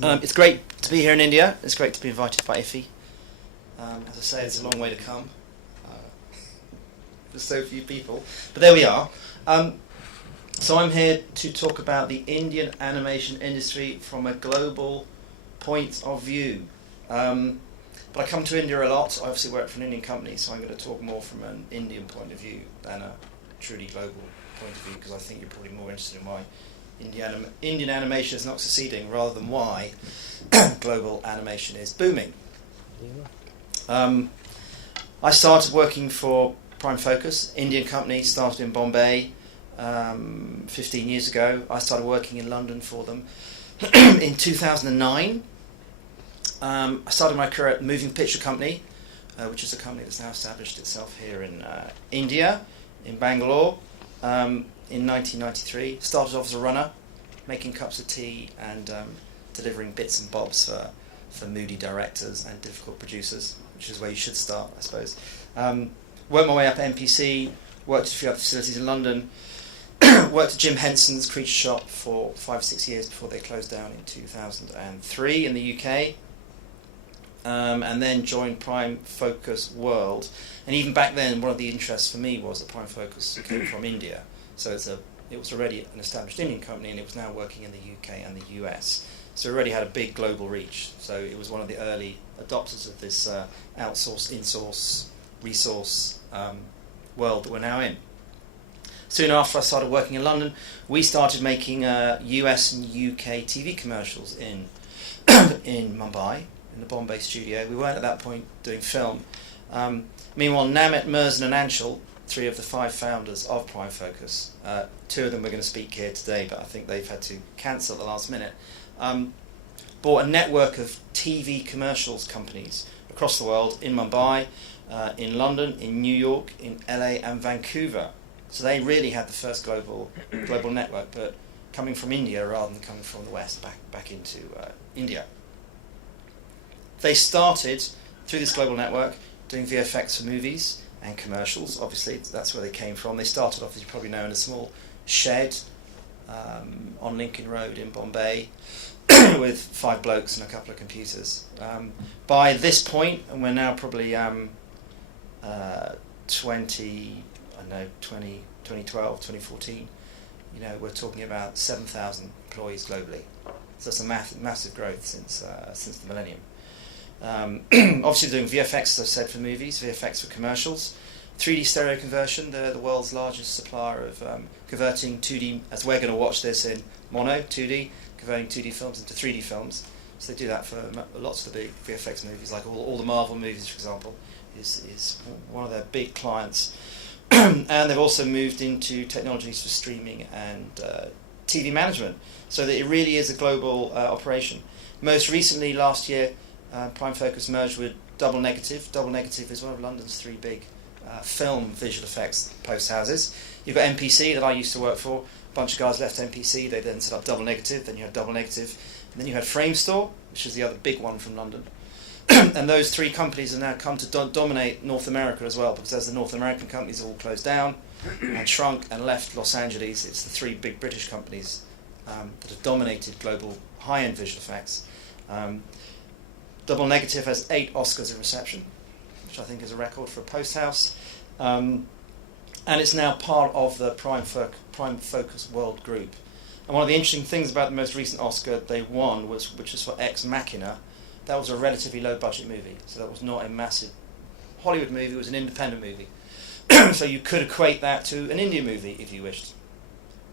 It's great to be here in India. It's great to be invited by IFFI. As I say, it's a long way to come for so few people, but there we are. So I'm here to talk about the Indian animation industry from a global point of view. But I come to India a lot. I obviously work for an Indian company, so I'm going to talk more from an Indian point of view than a truly global point of view, because I think you're probably more interested in why Indian animation is not succeeding rather than why global animation is booming. I started working for Prime Focus, Indian company, started in Bombay 15 years ago. I started working in London for them in 2009. I started my career at Moving Picture Company, which is a company that's now established itself here in India, in Bangalore, in 1993. Started off as a runner, making cups of tea and delivering bits and bobs for moody directors and difficult producers, which is where you should start, I suppose. Worked my way up at MPC, worked at a few other facilities in London, worked at Jim Henson's Creature Shop for 5 or 6 years before they closed down in 2003 in the UK. And then joined Prime Focus World. And even back then, one of the interests for me was that Prime Focus came from India. So it was already an established Indian company, and it was now working in the UK and the US. So it already had a big global reach. So it was one of the early adopters of this outsource, in-source, resource world that we're now in. Soon after I started working in London, we started making US and UK TV commercials in Mumbai, in the Bombay studio. We weren't at that point doing film. Meanwhile, Namit, Merzan and Anshul, 3 of the 5 founders of Prime Focus, 2 of them were going to speak here today, but I think they've had to cancel at the last minute, bought a network of TV commercials companies across the world, in Mumbai, in London, in New York, in LA and Vancouver. So they really had the first global network, but coming from India rather than coming from the West back into India. They started, through this global network, doing VFX for movies and commercials. Obviously, that's where they came from. They started off, as you probably know, in a small shed on Lincoln Road in Bombay with 5 blokes and a couple of computers. By this point, and we're now probably 2012, 2014, we're talking about 7,000 employees globally. So it's a massive growth since the millennium. Obviously doing VFX, as I've said, for movies, VFX for commercials, 3D stereo conversion. They're the world's largest supplier of converting 2D, as we're going to watch this in mono, 2D, converting 2D films into 3D films. So they do that for lots of the big VFX movies, like all the Marvel movies, for example, is one of their big clients. And they've also moved into technologies for streaming and TV management, so that it really is a global operation. Most recently, last year, Prime Focus merged with Double Negative. Double Negative is one of London's 3 big film visual effects post houses. You've got MPC, that I used to work for. A bunch of guys left MPC, they then set up Double Negative, then you had Double Negative, and then you had Framestore, which is the other big one from London. And those 3 companies have now come to dominate North America as well, because as the North American companies all closed down and shrunk and left Los Angeles, it's the 3 big British companies that have dominated global high-end visual effects. Double Negative has 8 Oscars in reception, which I think is a record for a post house. And it's now part of the Prime Focus World Group. And one of the interesting things about the most recent Oscar they won, which was for Ex Machina. That was a relatively low-budget movie, so that was not a massive Hollywood movie, it was an independent movie. So you could equate that to an Indian movie, if you wished.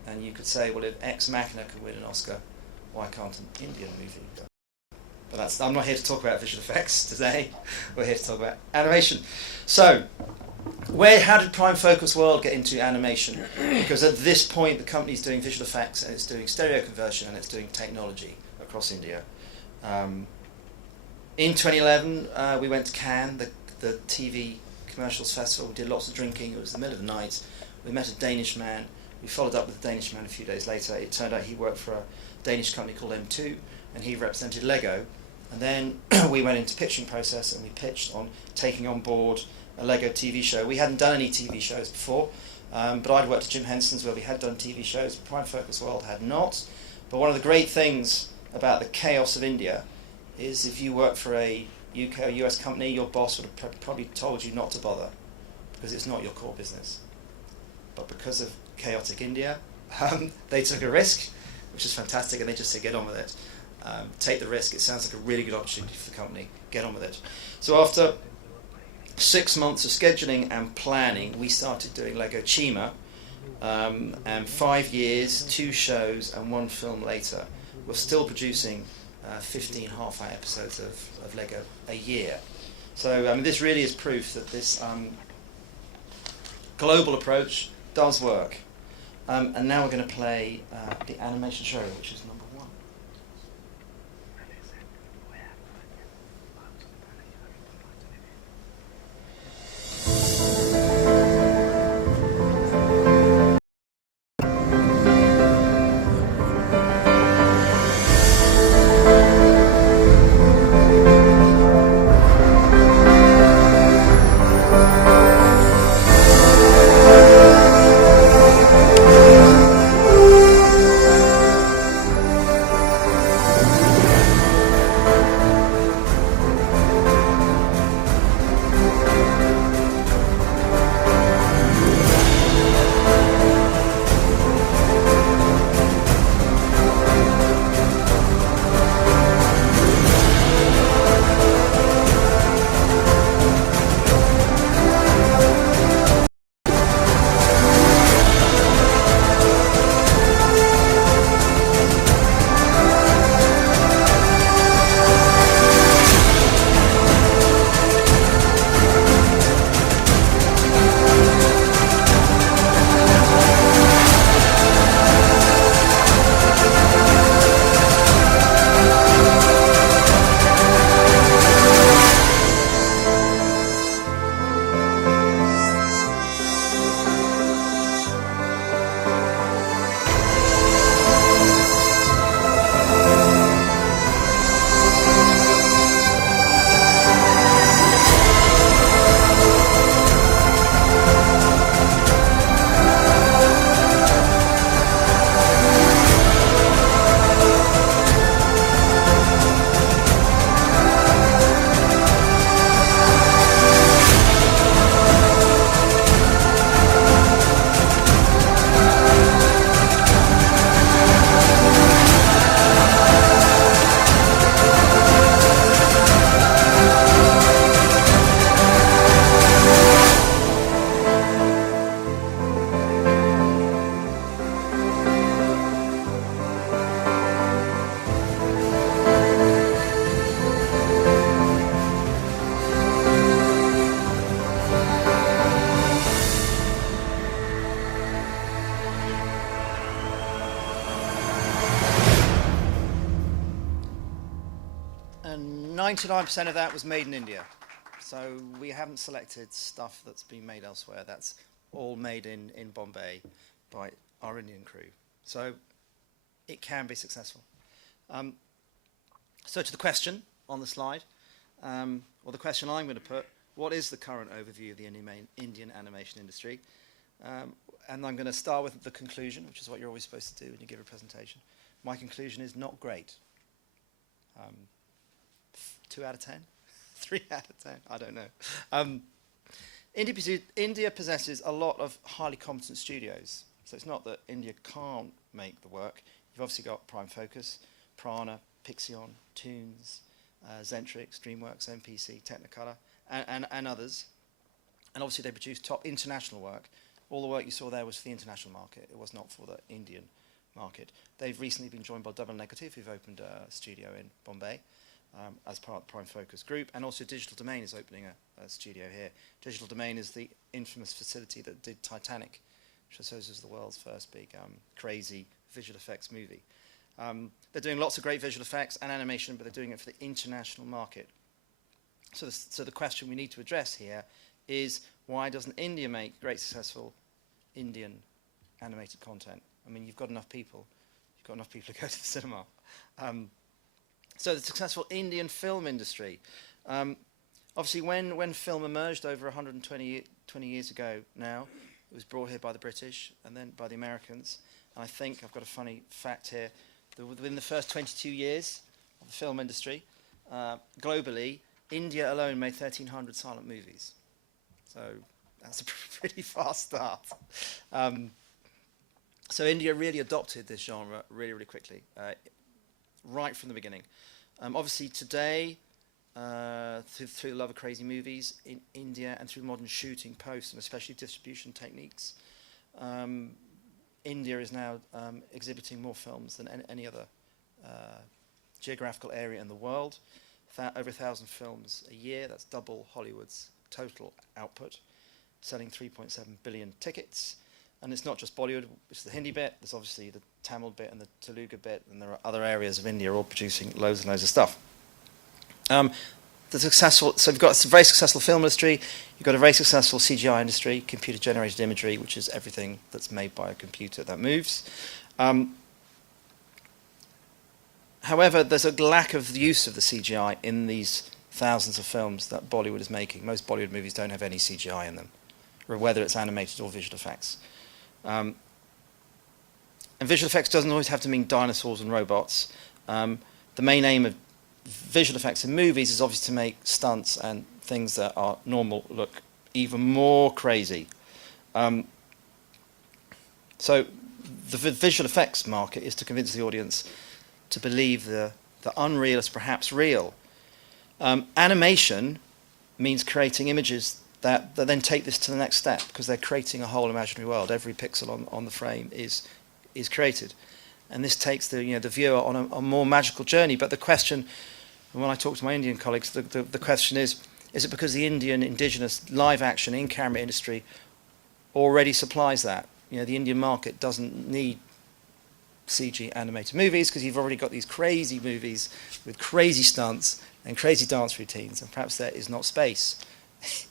And you could say, well, if Ex Machina could win an Oscar, why can't an Indian movie? But I'm not here to talk about visual effects today. We're here to talk about animation. So, how did Prime Focus World get into animation? Because at this point, the company's doing visual effects, and it's doing stereo conversion, and it's doing technology across India. In 2011, we went to Cannes, the TV commercials festival. We did lots of drinking. It was the middle of the night. We met a Danish man. We followed up with the Danish man a few days later. It turned out he worked for a Danish company called M2, and he represented Lego. And then we went into pitching process, and we pitched on taking on board a Lego TV show. We hadn't done any TV shows before, but I'd worked at Jim Henson's where we had done TV shows. Prime Focus World had not. But one of the great things about the chaos of India is if you work for a UK or US company, your boss would have probably told you not to bother because it's not your core business. But because of chaotic India, they took a risk, which is fantastic, and they just said, get on with it. Take the risk. It sounds like a really good opportunity for the company. Get on with it. So after 6 months of scheduling and planning, we started doing Lego Chima, and 5 years, 2 shows, and 1 film later, we're still producing 15 half-hour episodes of Lego a year. So this really is proof that this global approach does work. And now we're going to play the animation show, which is number 1. And 99% of that was made in India. So we haven't selected stuff that's been made elsewhere. That's all made in Bombay by our Indian crew. So it can be successful. So to the question on the slide, or the question I'm going to put, what is the current overview of the Indian animation industry? And I'm going to start with the conclusion, which is what you're always supposed to do when you give a presentation. My conclusion is not great. 2 out of 10? 3 out of 10? I don't know. India possesses a lot of highly competent studios. So it's not that India can't make the work. You've obviously got Prime Focus, Prana, Pixion, Toons, Zentrix, DreamWorks, MPC, Technicolor, and others. And obviously they produce top international work. All the work you saw there was for the international market. It was not for the Indian market. They've recently been joined by Double Negative, who've opened a studio in Bombay as part of the Prime Focus group. And also Digital Domain is opening a studio here. Digital Domain is the infamous facility that did Titanic, which I suppose was the world's first big crazy visual effects movie. They're doing lots of great visual effects and animation, but they're doing it for the international market. So the question we need to address here is, why doesn't India make great, successful Indian animated content? I mean, you've got enough people. You've got enough people to go to the cinema. So the successful Indian film industry. Obviously, when film emerged over 120 years ago now, it was brought here by the British and then by the Americans. And I think, I've got a funny fact here, within the first 22 years of the film industry, globally, India alone made 1,300 silent movies. So that's a pretty fast start. So India really adopted this genre really, really quickly, right from the beginning. Obviously today, through the love of crazy movies in India and through modern shooting, post, and especially distribution techniques, India is now exhibiting more films than any other geographical area in the world. Over 1,000 films a year, that's double Hollywood's total output, selling 3.7 billion tickets. And it's not just Bollywood, it's the Hindi bit, there's obviously the Tamil bit and the Telugu bit, and there are other areas of India all producing loads and loads of stuff. So you've got a very successful film industry, you've got a very successful CGI industry, computer-generated imagery, which is everything that's made by a computer that moves. However, there's a lack of use of the CGI in these thousands of films that Bollywood is making. Most Bollywood movies don't have any CGI in them, or whether it's animated or visual effects. And visual effects doesn't always have to mean dinosaurs and robots. The main aim of visual effects in movies is obviously to make stunts and things that are normal look even more crazy. So the visual effects market is to convince the audience to believe the unreal is perhaps real. Animation means creating images that then take this to the next step, because they're creating a whole imaginary world. Every pixel on the frame is created, and this takes the viewer on a more magical journey. But the question, and when I talk to my Indian colleagues, the question is it because the Indian indigenous live action in-camera industry already supplies that? The Indian market doesn't need CG animated movies, because you've already got these crazy movies with crazy stunts and crazy dance routines, and perhaps there is not space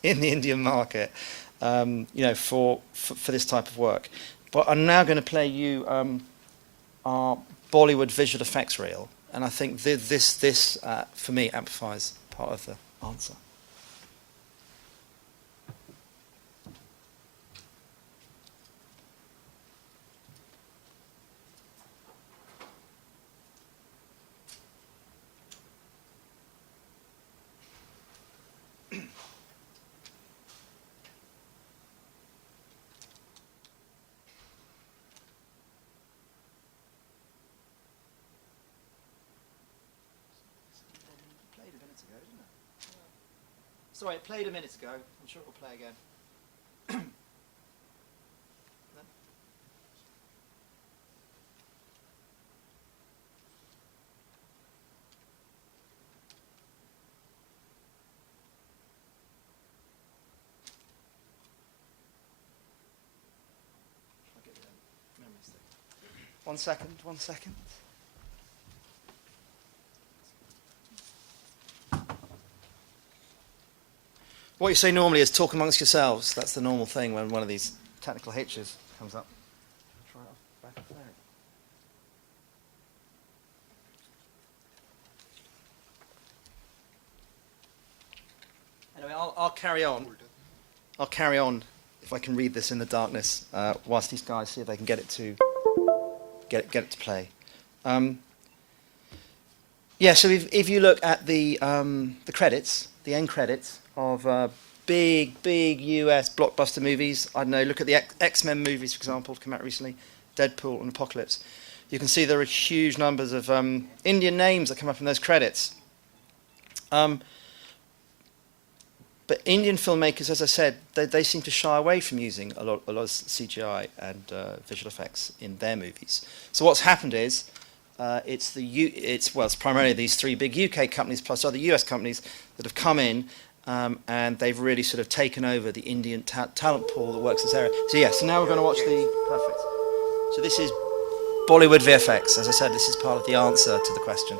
in the Indian market, for this type of work. But I'm now going to play you our Bollywood visual effects reel, and I think this for me amplifies part of the answer. Sorry, it played a minute ago. I'm sure it will play again. I'll get the memory stick. 1 second, 1 second. What you say normally is talk amongst yourselves. That's the normal thing when one of these technical hitches comes up. Try it off back up there. Anyway, I'll carry on. I'll carry on if I can read this in the darkness, whilst these guys see if they can get it to play. So if you look at the credits, the end credits of big US blockbuster movies. I don't know, look at the X-Men movies, for example, come out recently, Deadpool and Apocalypse. You can see there are huge numbers of Indian names that come up in those credits. But Indian filmmakers, as I said, they seem to shy away from using a lot of CGI and visual effects in their movies. So what's happened is it's primarily these three big UK companies plus other US companies that have come in. And they've really sort of taken over the Indian talent pool that works in this area. So now we're going to watch perfect. So this is Bollywood VFX. As I said, this is part of the answer to the question.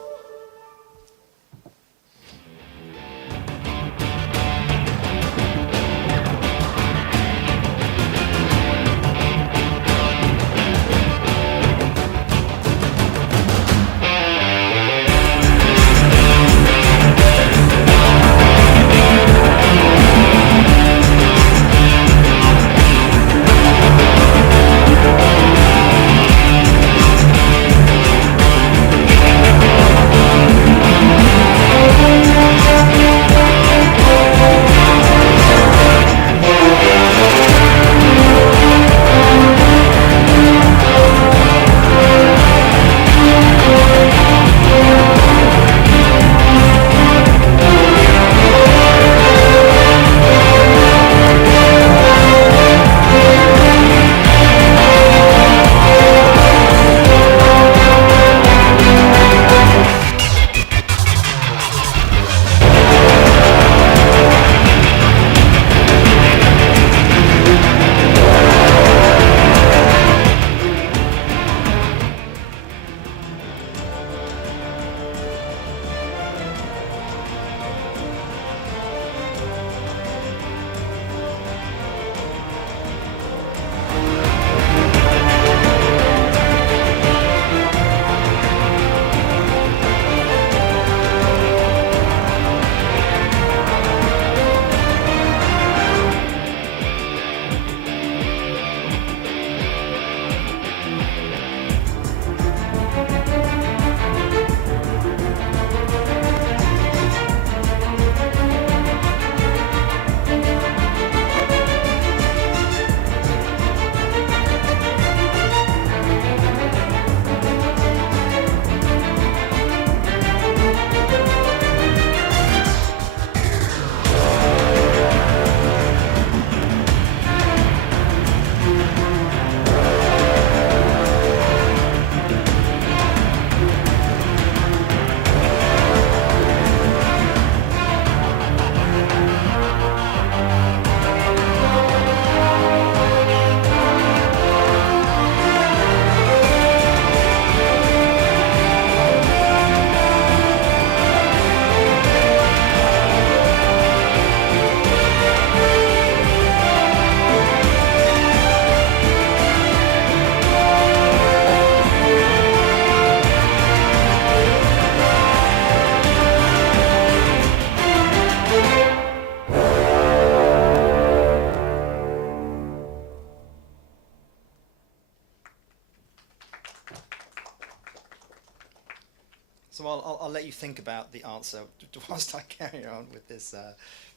I'll let you think about the answer whilst I carry on with this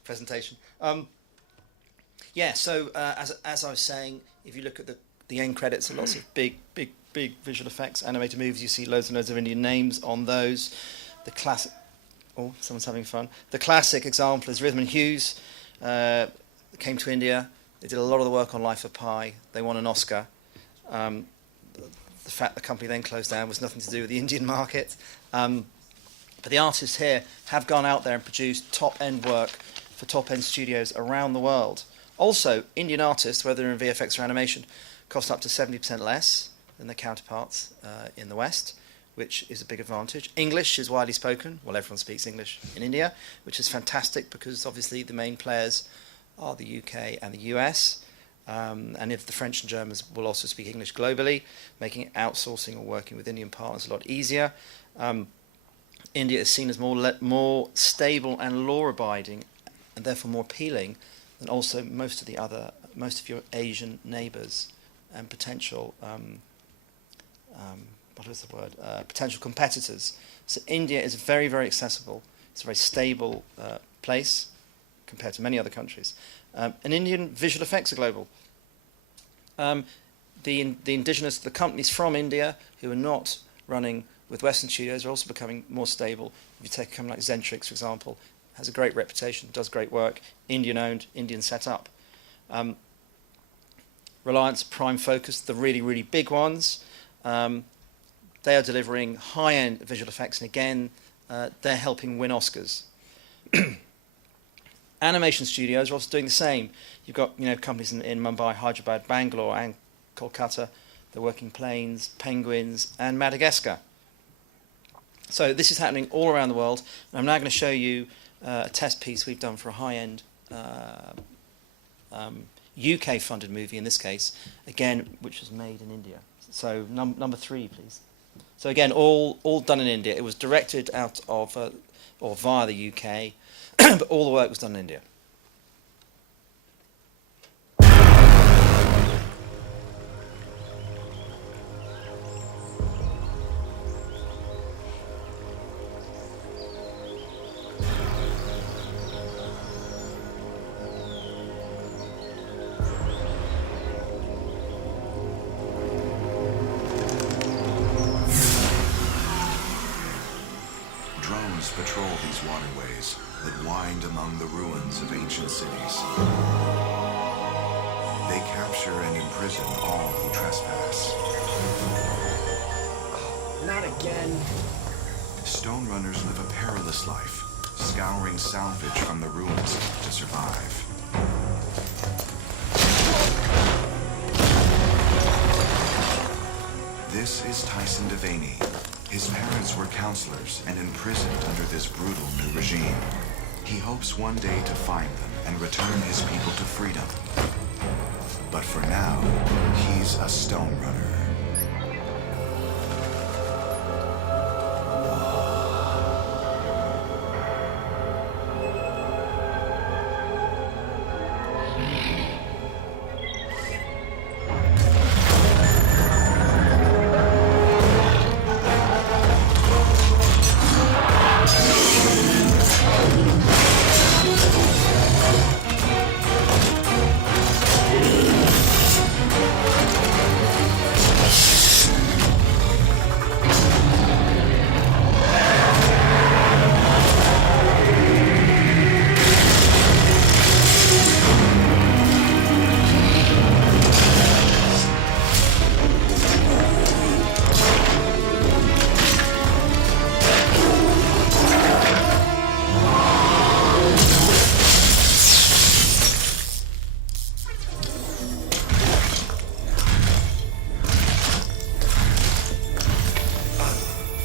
presentation. So as I was saying, if you look at the end credits, lots of big visual effects, animated movies. You see loads and loads of Indian names on those. The classic. Oh, someone's having fun. The classic example is Rhythm and Hughes. Came to India. They did a lot of the work on Life of Pi. They won an Oscar. The fact the company then closed down was nothing to do with the Indian market. But the artists here have gone out there and produced top-end work for top-end studios around the world. Also, Indian artists, whether in VFX or animation, cost up to 70% less than their counterparts in the West, which is a big advantage. English is widely spoken. Well, everyone speaks English in India, which is fantastic because obviously the main players are the UK and the US. And if the French and Germans will also speak English globally, making outsourcing or working with Indian partners a lot easier. India is seen as more stable and law-abiding, and therefore more appealing than also most of your Asian neighbours and potential potential competitors. So India is very, very accessible. It's a very stable place compared to many other countries. And Indian visual effects are global. The companies from India who are not running with Western studios are also becoming more stable. If you take a company like Zentrix, for example, has a great reputation, does great work, Indian-owned, Indian set up. Reliance, Prime Focus, the really, really big ones, they are delivering high-end visual effects, and again, they're helping win Oscars. Animation studios are also doing the same. You've got companies in Mumbai, Hyderabad, Bangalore, and Kolkata. They're working Planes, Penguins, and Madagascar. So this is happening all around the world. And I'm now going to show you a test piece we've done for a high-end UK-funded movie in this case, again, which was made in India. So number 3, please. So again, all done in India. It was directed out of or via the UK, but all the work was done in India. Patrol these waterways that wind among the ruins of ancient cities. They capture and imprison all who trespass. Oh, not again. Stone runners live a perilous life, scouring salvage from the ruins to survive. This is Tyson Devaney. His parents were counselors and imprisoned under this brutal new regime. He hopes one day to find them and return his people to freedom. But for now, he's a stone runner.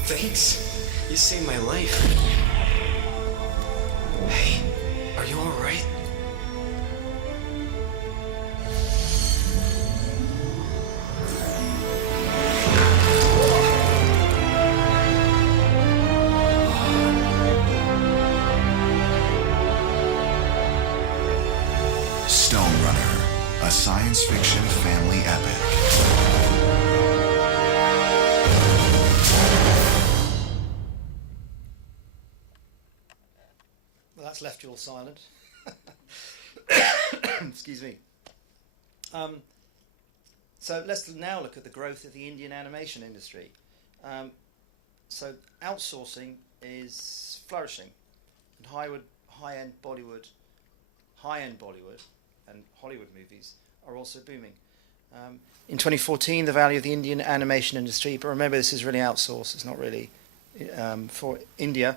Thanks. You saved my life. Hey, are you alright? Stone Runner, a science fiction family epic. Well, that's left you all silent. Excuse me. So let's now look at the growth of the Indian animation industry. So outsourcing is flourishing, and high-end Bollywood and Hollywood movies are also booming. In 2014, the value of the Indian animation industry, but remember this is really outsourced, it's not really for India,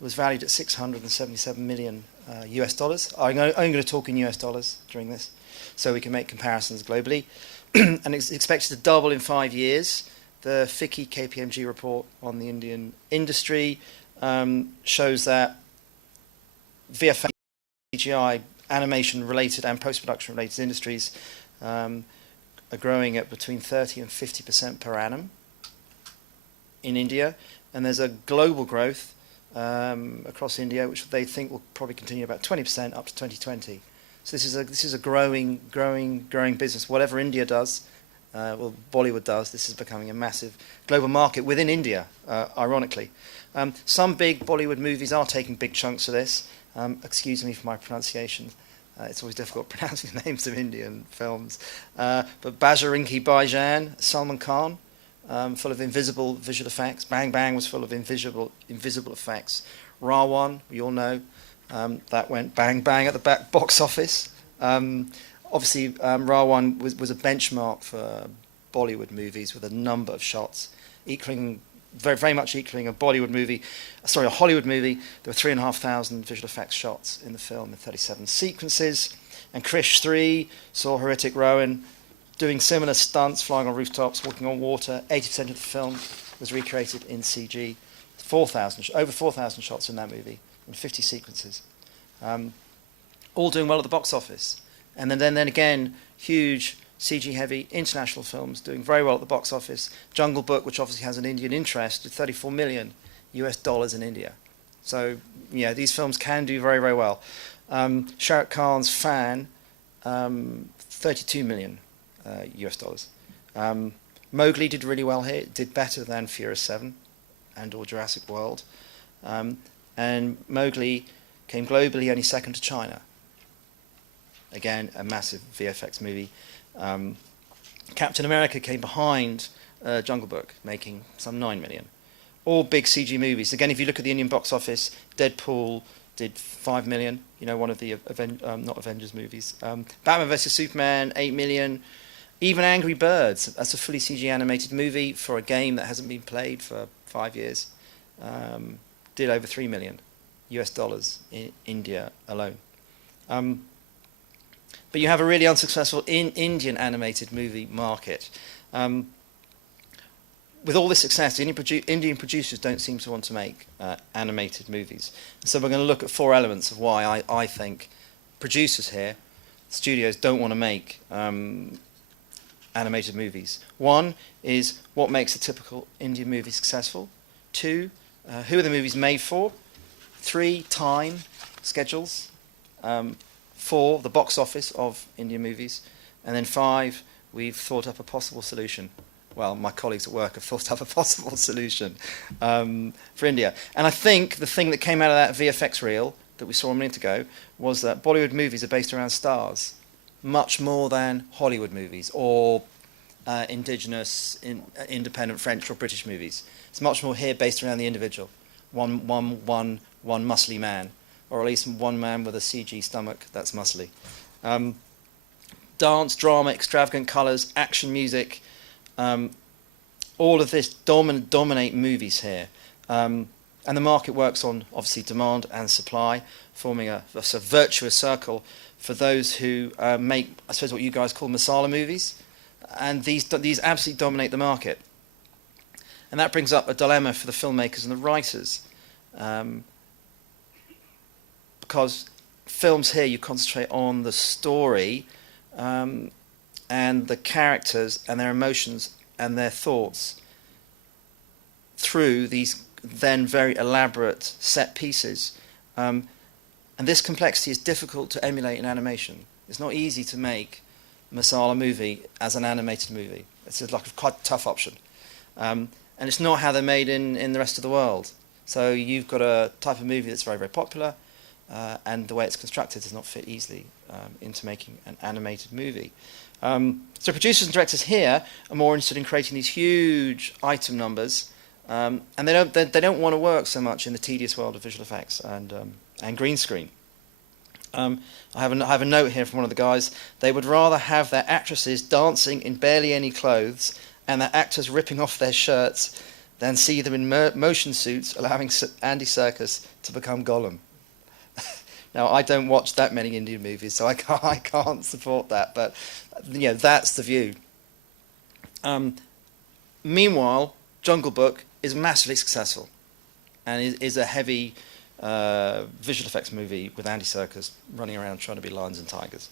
was valued at 677 million US dollars. I'm going to talk in US dollars during this, so we can make comparisons globally. And it's expected to double in 5 years. The FICCI KPMG report on the Indian industry shows that VFX, CGI, animation-related and post-production-related industries are growing at between 30 and 50% per annum in India, and there's a global growth across India, which they think will probably continue about 20% up to 2020. So this is a growing business. Whatever India does, well, Bollywood does, this is becoming a massive global market within India, ironically. Some big Bollywood movies are taking big chunks of this. Excuse me for my pronunciation. It's always difficult pronouncing the names of Indian films. But Bajrangi Bhaijaan, Salman Khan, full of invisible visual effects. Bang Bang was full of invisible effects. Rawan, we all know, that went bang bang at the box office. Obviously, Rawan was a benchmark for Bollywood movies with a number of shots, equaling very much equaling a Hollywood movie. There were 3,500 visual effects shots in the film in 37 sequences. And Krish 3 saw Hrithik Roshan doing similar stunts, flying on rooftops, walking on water. 80% of the film was recreated in CG. Over 4,000 shots in that movie in 50 sequences. All doing well at the box office. And then again, huge CG-heavy international films doing very well at the box office. Jungle Book, which obviously has an Indian interest, with 34 million US dollars in India. So, yeah, these films can do very, very well. Shah Rukh Khan's Fan, 32 million US dollars. Mowgli did really well here. It did better than Furious 7 and or Jurassic World. And Mowgli came globally only second to China. Again, a massive VFX movie. Captain America came behind Jungle Book, making some 9 million. All big CG movies. Again, if you look at the Indian box office, Deadpool did 5 million, one of the not Avengers movies. Batman vs Superman, 8 million. Even Angry Birds, that's a fully CG animated movie for a game that hasn't been played for 5 years, did over 3 million US dollars in India alone. But you have a really unsuccessful Indian animated movie market. With all this success, Indian producers don't seem to want to make animated movies. So we're going to look at 4 elements of why I think producers here, studios, don't want to make animated movies. 1 is what makes a typical Indian movie successful. 2, who are the movies made for? 3, time, schedules. 4, the box office of Indian movies. And then 5, we've thought up a possible solution. Well, my colleagues at work have thought up a possible solution for India. And I think the thing that came out of that VFX reel that we saw a minute ago was that Bollywood movies are based around stars, much more than Hollywood movies or indigenous, independent French or British movies. It's much more here based around the individual, one muscly man, or at least one man with a CG stomach that's muscly. Dance, drama, extravagant colours, action music, all of this dominate movies here. And the market works on, obviously, demand and supply, forming a virtuous circle for those who make, I suppose, what you guys call masala movies. And these absolutely dominate the market. And that brings up a dilemma for the filmmakers and the writers. Because films here, you concentrate on the story and the characters and their emotions and their thoughts through these then very elaborate set pieces. And this complexity is difficult to emulate in animation. It's not easy to make a masala movie as an animated movie. It's like a quite tough option. And it's not how they're made in the rest of the world. So you've got a type of movie that's very, very popular, and the way it's constructed does not fit easily into making an animated movie. So producers and directors here are more interested in creating these huge item numbers, and they don't want to work so much in the tedious world of visual effects and green screen. I have a note here from one of the guys. They would rather have their actresses dancing in barely any clothes and their actors ripping off their shirts than see them in motion suits, allowing Andy Serkis to become Gollum. Now, I don't watch that many Indian movies, so I can't support that, but that's the view. Meanwhile, Jungle Book is massively successful and is a heavy visual effects movie with Andy Serkis running around trying to be lions and tigers.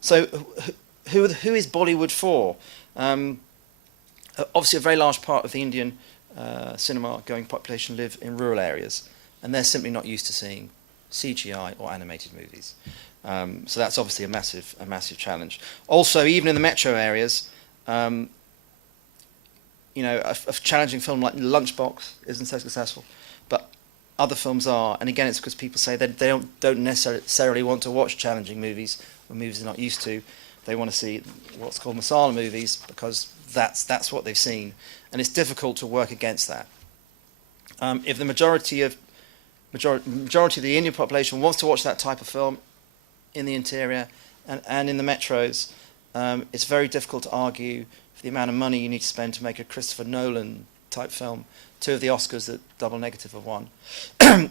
So who is Bollywood for? Obviously, a very large part of the Indian cinema-going population live in rural areas, and they're simply not used to seeing CGI or animated movies. So that's obviously a massive challenge. Also, even in the metro areas, a challenging film like Lunchbox isn't so successful, but other films are. And again, it's because people say that they don't necessarily want to watch challenging movies or movies they're not used to. They want to see what's called masala movies because that's what they've seen, and it's difficult to work against that. If the majority of the Indian population wants to watch that type of film in the interior and in the metros, it's very difficult to argue for the amount of money you need to spend to make a Christopher Nolan type film. 2 of the Oscars that Double Negative have won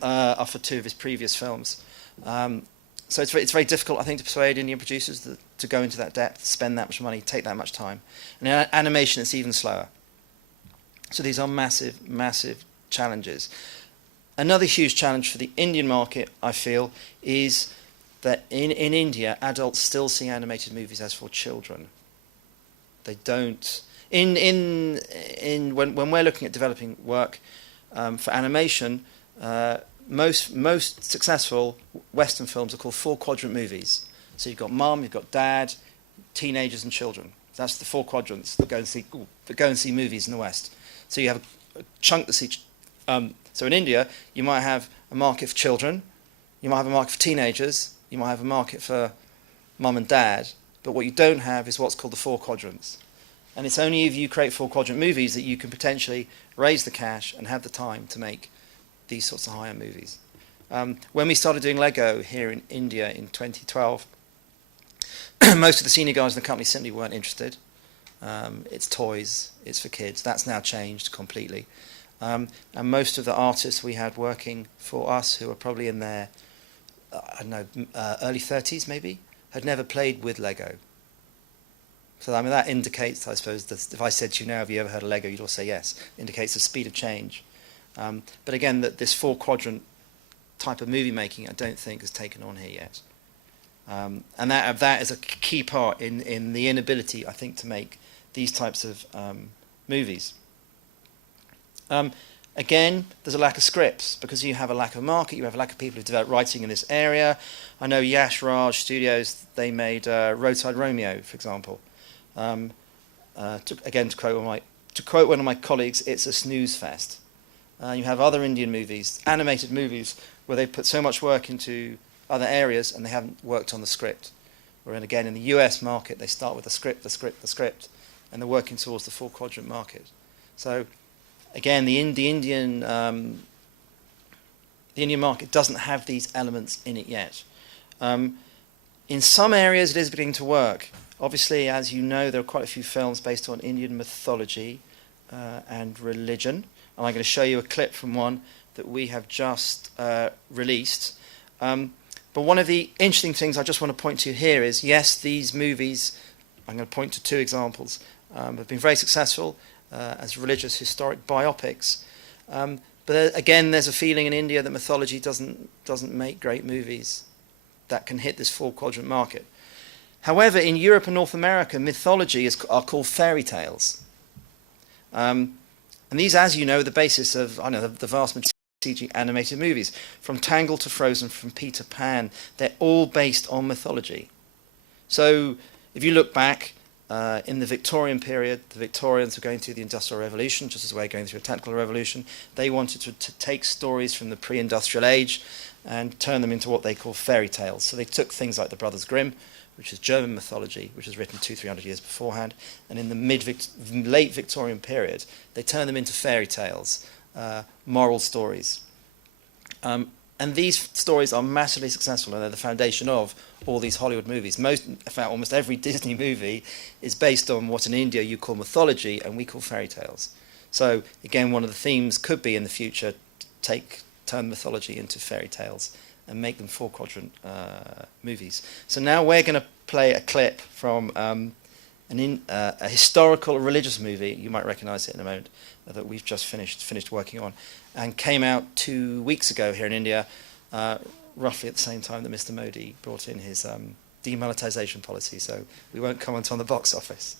are for 2 of his previous films. So it's very difficult, I think, to persuade Indian producers to go into that depth, spend that much money, take that much time. And in animation, it's even slower. So these are massive challenges. Another huge challenge for the Indian market, I feel, is that in India, adults still see animated movies as for children. They don't. When we're looking at developing work for animation, most successful Western films are called 4-quadrant movies. So you've got mum, you've got dad, teenagers, and children. That's the 4 quadrants that go and see movies in the West. So you have a chunk that see. So in India, you might have a market for children, you might have a market for teenagers, you might have a market for mum and dad, but what you don't have is what's called the 4 quadrants. And it's only if you create 4-quadrant movies that you can potentially raise the cash and have the time to make these sorts of higher movies. When we started doing Lego here in India in 2012, most of the senior guys in the company simply weren't interested. It's toys, it's for kids. That's now changed completely. And most of the artists we had working for us, who are probably in their, early 30s maybe, had never played with Lego. So that indicates, I suppose, that if I said to you now, have you ever heard of Lego, you'd all say yes. Indicates the speed of change. But again, that this 4-quadrant type of movie making, I don't think has taken on here yet. And that is a key part in the inability, I think, to make these types of movies. Again, there's a lack of scripts because you have a lack of market, you have a lack of people who develop writing in this area. I know Yash Raj Studios, they made Roadside Romeo, for example. To quote one of my colleagues, it's a snooze fest. You have other Indian movies, animated movies, where they put so much work into other areas and they haven't worked on the script. Whereas again, in the US market, they start with the script, and they're working towards the 4-quadrant market. So again, the Indian market doesn't have these elements in it yet. In some areas, it is beginning to work. Obviously, as you know, there are quite a few films based on Indian mythology and religion. And I'm going to show you a clip from one that we have just released. But one of the interesting things I just want to point to here is, yes, these movies, I'm going to point to 2 examples, have been very successful as religious historic biopics. But again, there's a feeling in India that mythology doesn't make great movies that can hit this 4-quadrant market. However, in Europe and North America, mythology are called fairy tales. And these, as you know, are the basis of the vast majority of CG animated movies. From Tangled to Frozen, from Peter Pan, they're all based on mythology. So if you look back, in the Victorian period, the Victorians were going through the Industrial Revolution, just as we're going through a technical revolution. They wanted to take stories from the pre-industrial age and turn them into what they call fairy tales. So they took things like the Brothers Grimm, which is German mythology, which was written 200-300 years beforehand, and in the late Victorian period, they turned them into fairy tales, moral stories. And these stories are massively successful, and they're the foundation of all these Hollywood movies. In fact, almost every Disney movie is based on what in India you call mythology and we call fairy tales. So again, one of the themes could be in the future turn mythology into fairy tales and make them 4-quadrant movies. So now we're going to play a clip from a historical religious movie. You might recognise it in a moment, that we've just finished working on, and came out 2 weeks ago here in India, roughly at the same time that Mr. Modi brought in his demonetization policy. So we won't comment on the box office.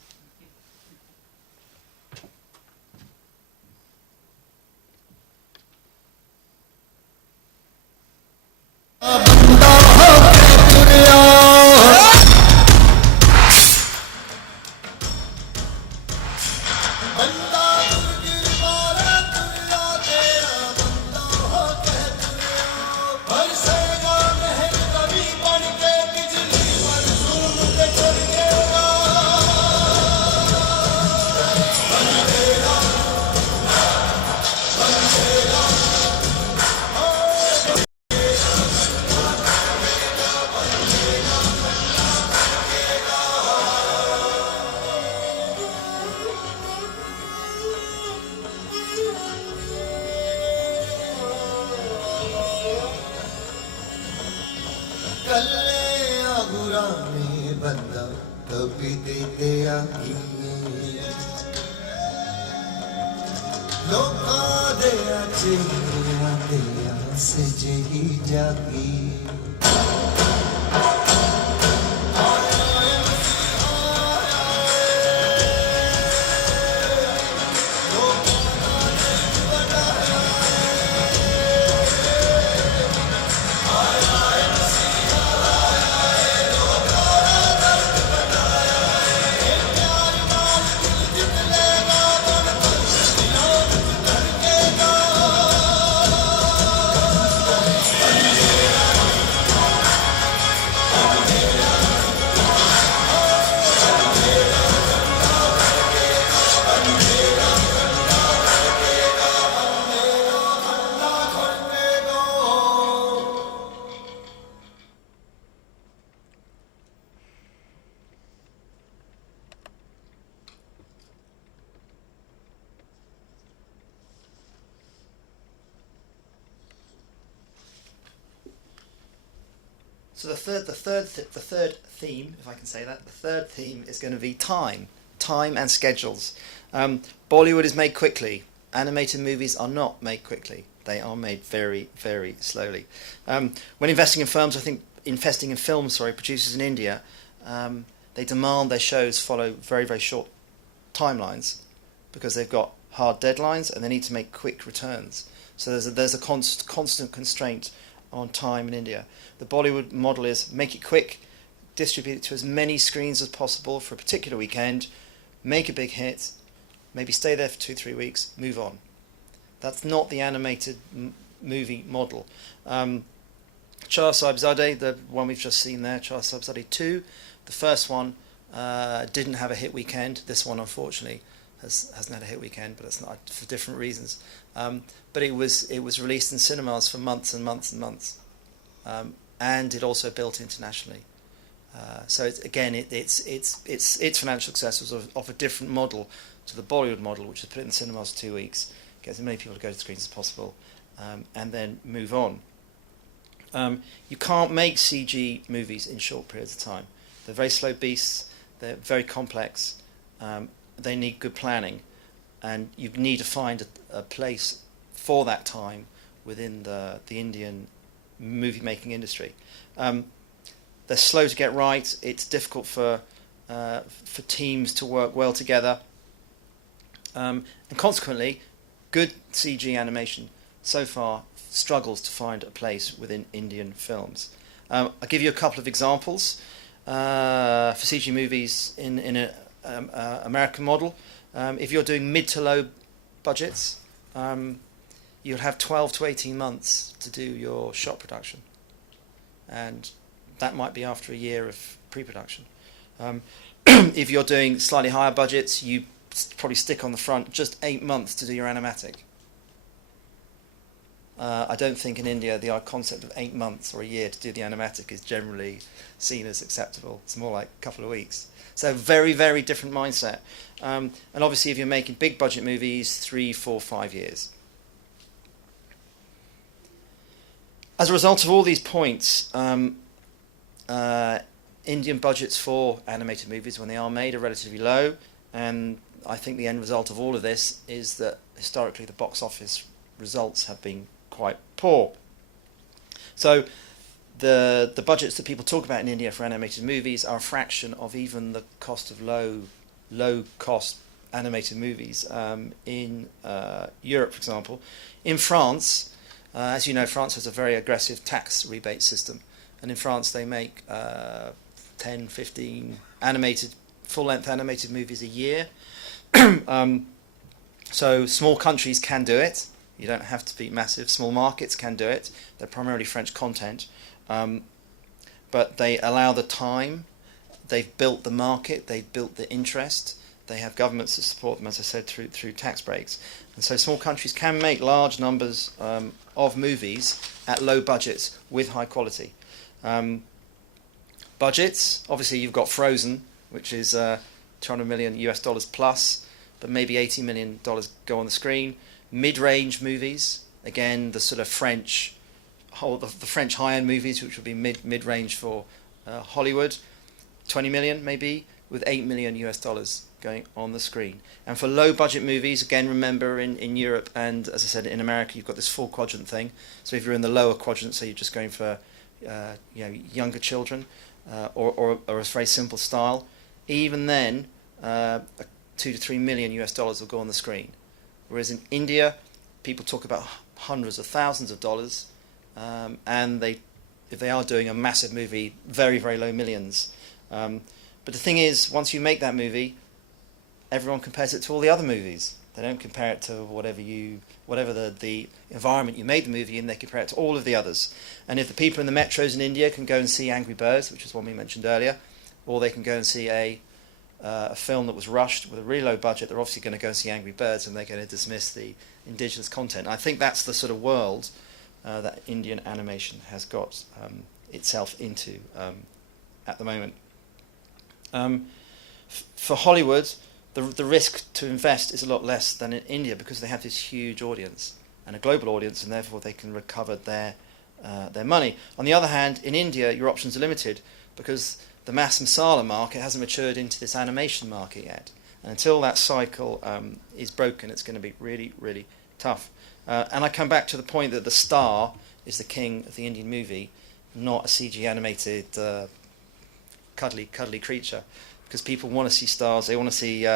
So the third theme, if I can say that, the third theme is going to be time and schedules. Bollywood is made quickly. Animated movies are not made quickly. They are made very, very slowly. When investing in films, producers in India, they demand their shows follow very, very short timelines because they've got hard deadlines and they need to make quick returns. So there's a constant constraint on time in India. The Bollywood model is make it quick, distribute it to as many screens as possible for a particular weekend, make a big hit, maybe stay there for 2-3 weeks, move on. That's not the animated movie model. Char Sahibzade, the one we've just seen there, Char Sahibzade 2, the first one didn't have a hit weekend. This one, unfortunately, hasn't had a hit weekend, but it's not for different reasons. But it was released in cinemas for months and months and months, and it also built internationally. So its financial success was of a different model to the Bollywood model, which is put it in the cinemas for 2 weeks, get as many people to go to the screens as possible, and then move on. You can't make CG movies in short periods of time. They're very slow beasts. They're very complex. They need good planning, and you need to find a place for that time within the Indian movie making industry. They're slow to get right. It's difficult for teams to work well together, and consequently, good CG animation so far struggles to find a place within Indian films. I'll give you a couple of examples for CG movies in American model. If you're doing mid to low budgets, you'll have 12 to 18 months to do your shot production, and that might be after a year of pre-production. If you're doing slightly higher budgets, you probably stick on the front just 8 months to do your animatic. I don't think in India the concept of 8 months or a year to do the animatic is generally seen as acceptable. It's more like a couple of weeks. So very, very different mindset. And obviously if you're making big budget movies, 3, 4, 5 years. As a result of all these points, Indian budgets for animated movies, when they are made, are relatively low, and I think the end result of all of this is that historically the box office results have been quite poor. So the budgets that people talk about in India for animated movies are a fraction of even the cost of low cost animated movies in Europe, for example. In France, as you know, France has a very aggressive tax rebate system, and in France they make 10, 15 full-length animated movies a year. So small countries can do it. You don't have to be massive. Small markets can do it. They're primarily French content. But they allow the time. They've built the market. They've built the interest. They have governments to support them, as I said, through tax breaks. And so small countries can make large numbers of movies at low budgets with high quality. Budgets, obviously you've got Frozen, which is $200 million US plus, but maybe $80 million go on the screen. Mid-range movies, again the sort of French, the French high-end movies, which would be mid-range for Hollywood, 20 million maybe, with $8 million US going on the screen. And for low-budget movies, again remember in Europe and, as I said, in America, you've got this full quadrant thing. So if you're in the lower quadrant, so you're just going for younger children or a very simple style, even then 2 to 3 million US will go on the screen. Whereas in India, people talk about hundreds of thousands of dollars, and if they are doing a massive movie, very, very low millions. But the thing is, once you make that movie, everyone compares it to all the other movies. They don't compare it to whatever the environment you made the movie in. They compare it to all of the others. And if the people in the metros in India can go and see Angry Birds, which is one we mentioned earlier, or they can go and see a film that was rushed with a really low budget, they're obviously going to go and see Angry Birds, and they're going to dismiss the indigenous content. I think that's the sort of world that Indian animation has got itself into at the moment. For Hollywood, the risk to invest is a lot less than in India because they have this huge audience and a global audience, and therefore they can recover their money. On the other hand, in India, your options are limited because the mass masala market hasn't matured into this animation market yet. And until that cycle is broken, it's going to be really, really tough. And I come back to the point that the star is the king of the Indian movie, not a CG animated cuddly creature. Because people want to see stars. They want to see,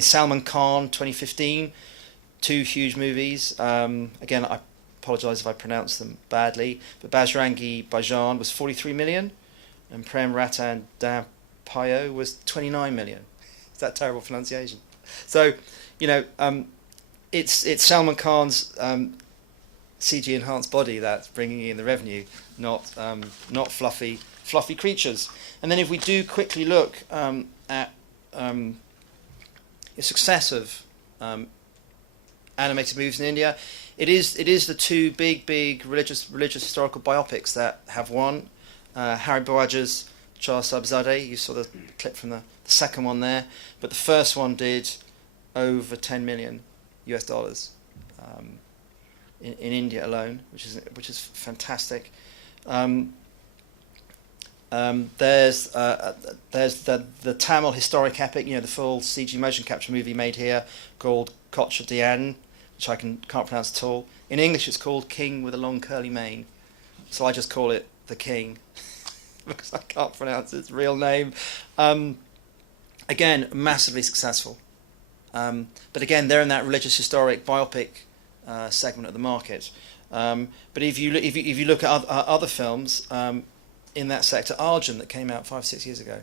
Salman Khan, 2015, 2 huge movies. Again, I apologise if I pronounce them badly, but Bajrangi Bhaijaan was 43 million, and Prem Ratan Da Payo was 29 million. Is that terrible pronunciation? So, it's Salman Khan's CG enhanced body that's bringing in the revenue, not fluffy creatures. And then if we do quickly look at the success of animated movies in India, it is the 2 big religious historical biopics that have won. Hari Bawaja's Char Sabzade, you saw the clip from the second one there, but the first one did over 10 million US dollars in India alone, which is fantastic. There's the Tamil historic epic, the full CG motion capture movie made here called Kocha Dian, which I can't pronounce at all. In English it's called King with a Long Curly Mane, so I just call it The King because I can't pronounce its real name. Again, massively successful. But again, they're in that religious historic biopic segment of the market. But if you look at other films in that sector, Arjun, that came out 5-6 years ago,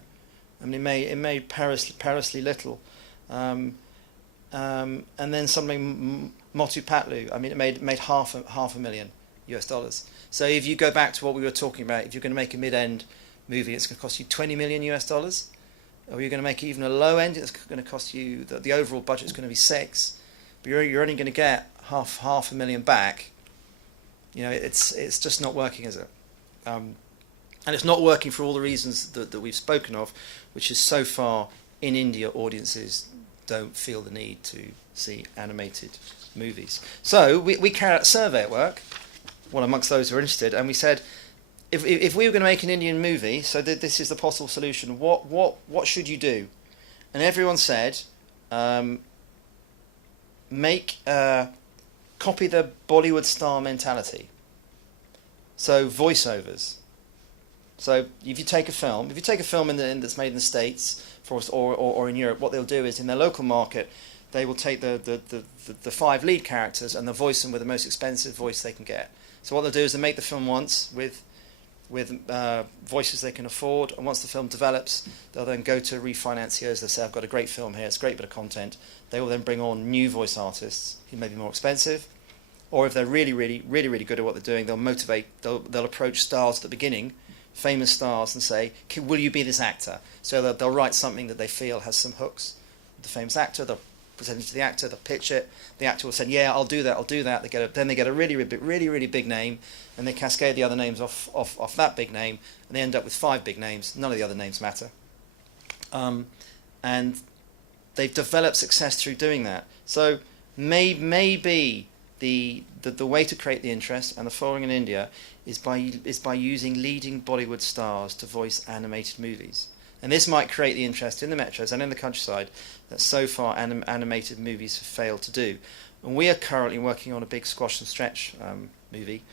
I mean, it made perilously little. And then something Motu Patlu. I mean, it made half a million US dollars. So if you go back to what we were talking about, if you're going to make a mid-end movie, it's going to cost you 20 million US dollars. Or you're going to make even a low end, it's going to cost you, the overall budget is going to be 6, but you're only going to get half a million back. You know, it's just not working, is it? And it's not working for all the reasons that we've spoken of, which is so far in India audiences don't feel the need to see animated movies. So we carried out a survey at work, well, amongst those who are interested, and we said, if we were going to make an Indian movie, so this is the possible solution, what should you do? And everyone said, copy the Bollywood star mentality. So voiceovers. So if you take a film that's made in the States or in Europe, what they'll do is in their local market, they will take the 5 lead characters and they'll voice them with the most expensive voice they can get. So what they'll do is they make the film once with voices they can afford, and once the film develops, they'll then go to refinanciers. They'll say, I've got a great film here, it's a great bit of content. They will then bring on new voice artists who may be more expensive, or if they're really good at what they're doing, they'll approach stars at the beginning, famous stars, and say, will you be this actor? So they'll write something that they feel has some hooks. The famous actor, they'll present it to the actor, they'll pitch it, the actor will say, yeah, I'll do that. Then they get a really big name, and they cascade the other names off that big name, and they end up with 5 big names. None of the other names matter. And they've developed success through doing that. So maybe the way to create the interest and the following in India is by using leading Bollywood stars to voice animated movies. And this might create the interest in the metros and in the countryside that so far animated movies have failed to do. And we are currently working on a big squash and stretch movie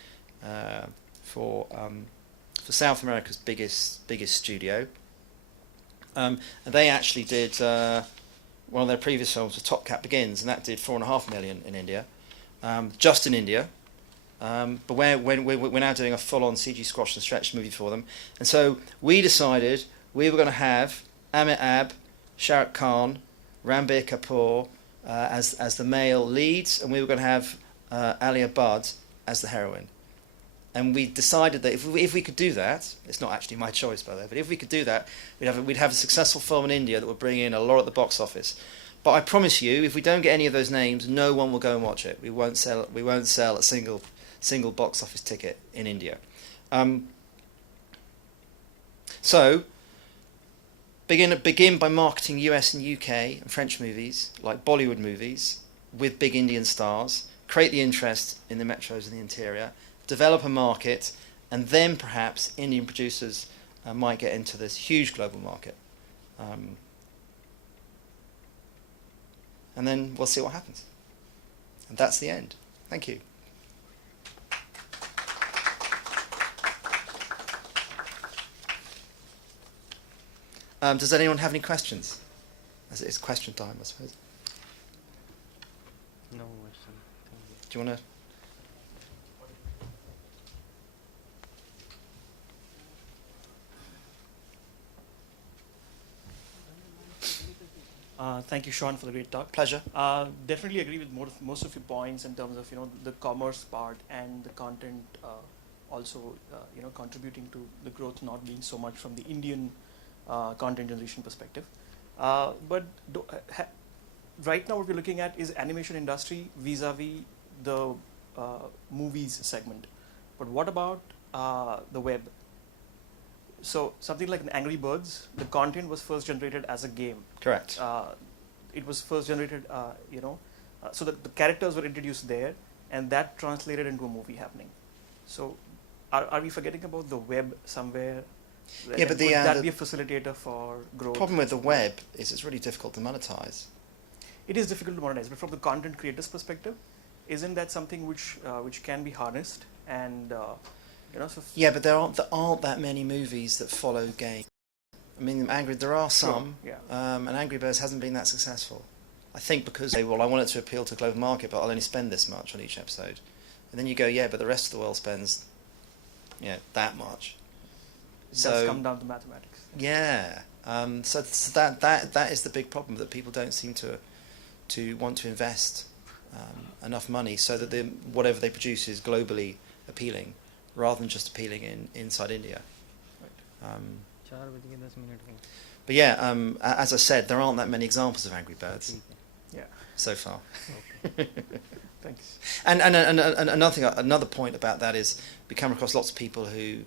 for South America's biggest studio. And they actually did one of their previous films was Top Cat Begins, and that did 4.5 million in India, just in India. But we're now doing a full-on CG squash and stretch movie for them. And so we decided we were going to have Amitabh, Shah Rukh Khan, Ranbir Kapoor as the male leads, and we were going to have Alia Bhatt as the heroine. And we decided that if we could do that, it's not actually my choice, by the way, but if we could do that, we'd have a successful film in India that would bring in a lot at the box office. But I promise you, if we don't get any of those names, no one will go and watch it. We won't sell a single box office ticket in India. So begin by marketing US and UK and French movies, like Bollywood movies, with big Indian stars, create the interest in the metros and the interior, develop a market, and then perhaps Indian producers might get into this huge global market. And then we'll see what happens. And that's the end. Thank you. Does anyone have any questions? As it's question time, I suppose. No question. Do you want to? Thank you, Sean, for the great talk. Pleasure. Definitely agree with most of your points in terms of the commerce part and the content also contributing to the growth not being so much from the Indian content generation perspective. But right now what we're looking at is animation industry vis-a-vis the movies segment. But what about the web? So something like an Angry Birds, the content was first generated as a game. Correct. It was first generated, so that the characters were introduced there, and that translated into a movie happening. So, are we forgetting about the web somewhere? Yeah, but would that be a facilitator for growth? The problem with the web is it's really difficult to monetize. It is difficult to monetize, but from the content creator's perspective, isn't that something which can be harnessed and yeah, but there aren't that many movies that follow games. I mean, there are some, sure, yeah. And Angry Birds hasn't been that successful. I think because I want it to appeal to a global market, but I'll only spend this much on each episode. And then you go, yeah, but the rest of the world spends, that much. It does come down to mathematics. Yeah. So that is the big problem, that people don't seem to want to invest enough money so that whatever they produce is globally appealing, rather than just appealing inside India. But yeah, as I said, there aren't that many examples of Angry Birds Yeah. so far. Thanks. And another point about that is we come across lots of people who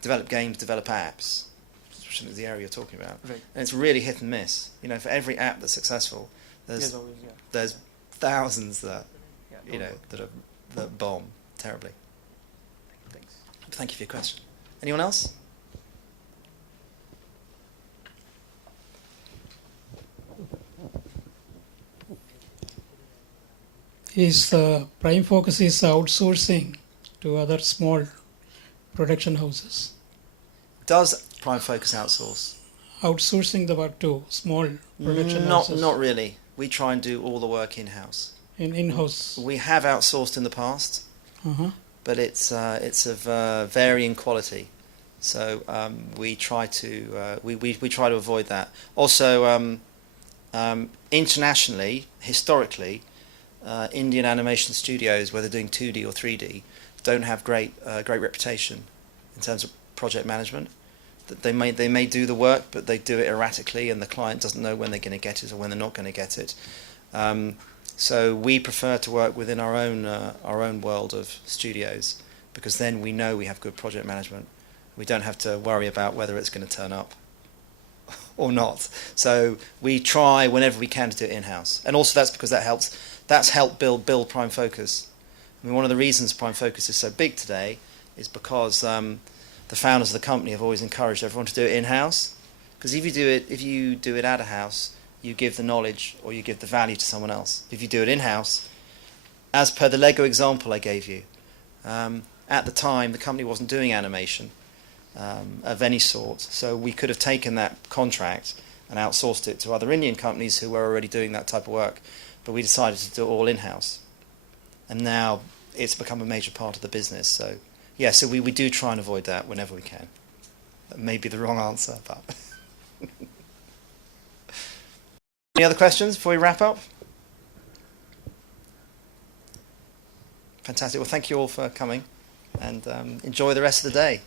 develop games, develop apps, which is the area you're talking about, Right. and it's really hit and miss. For every app that's successful, There's always, yeah. there's thousands that Yeah, that bomb terribly. Thanks. Thank you for your question. Anyone else? Is Prime Focus is outsourcing to other small production houses, Does Prime Focus outsource? outsourcing the work to small production houses Not really. We try and do all the work in-house. in-house. We have outsourced in the past, Uh-huh. but it's of varying quality. So we try to we try to avoid that. Also, internationally, historically, Indian animation studios, whether doing 2D or 3D, don't have great reputation in terms of project management. That they may do the work, but they do it erratically, and the client doesn't know when they're going to get it or when they're not going to get it. So we prefer to work within our own world of studios, because then we know we have good project management. We don't have to worry about whether it's going to turn up or not. So we try whenever we can to do it in-house, and also that's because that's helped build Prime Focus. I mean, one of the reasons Prime Focus is so big today is because the founders of the company have always encouraged everyone to do it in-house. Because if you do it out of house, you give the knowledge or you give the value to someone else. If you do it in-house, as per the Lego example I gave you, at the time the company wasn't doing animation of any sort, so we could have taken that contract and outsourced it to other Indian companies who were already doing that type of work, but we decided to do it all in-house, and now it's become a major part of the business. So yeah, so we do try and avoid that whenever we can. That may be the wrong answer, but any other questions before we wrap up? Fantastic. Well, thank you all for coming, and enjoy the rest of the day.